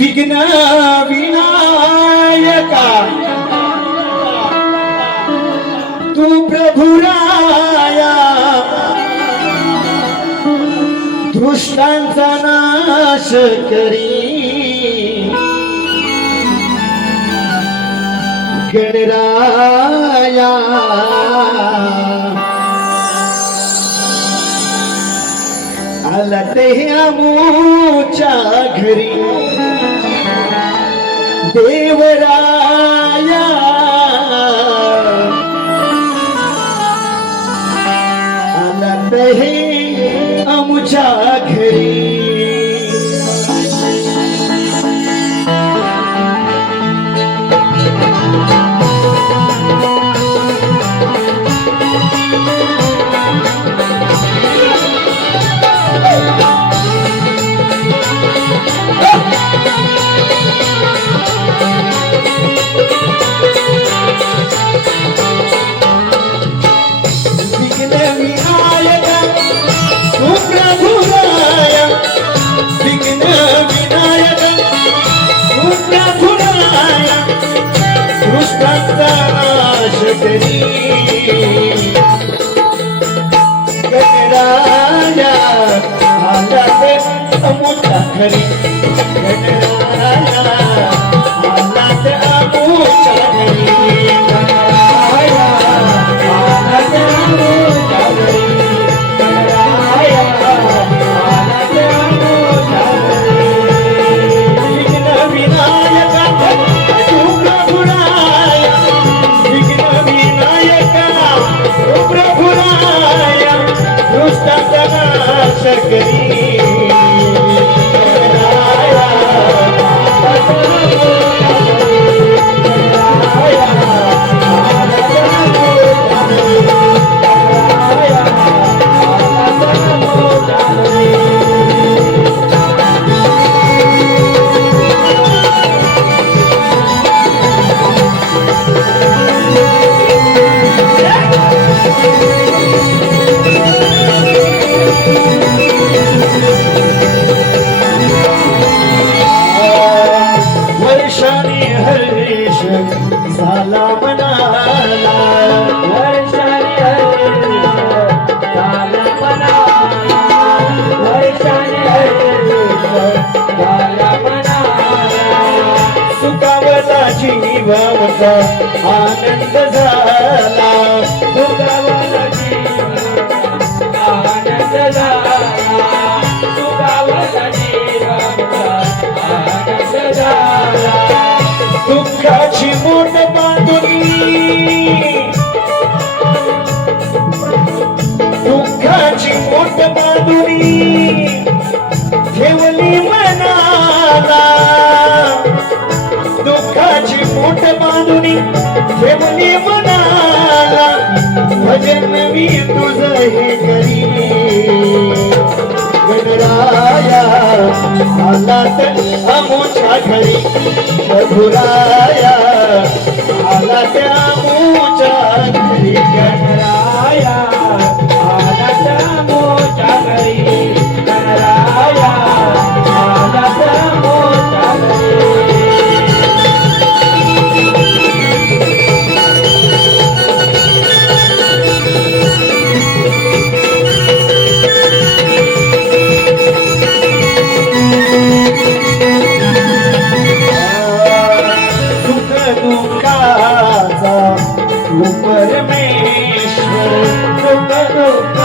विघ्न विनायका तू प्रभुराया। दृष्टांचा नाश करी। गणराया। आला ते घरी। Liberal. हरी वर्षाने हरेश झाला मनाला. वर्षाने हरेश झाला हृदयाची मोठ बांधुनी दुःखाची मोठ बांधुनी ठेवली मना आलात आमोच्या घरी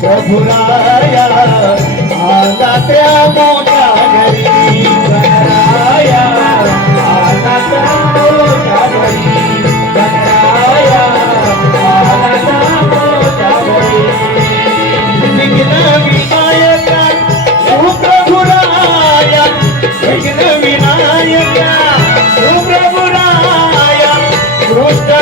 प्रभुराया आला त्या मोठ्या घरी प्रभुराया आला त्या मोठ्या घरी प्रभुराया आला त्या मोठ्या घरी विघ्न विनायका सुप्रभुराया विघ्न विनायका सुप्रभुराया कृष्ण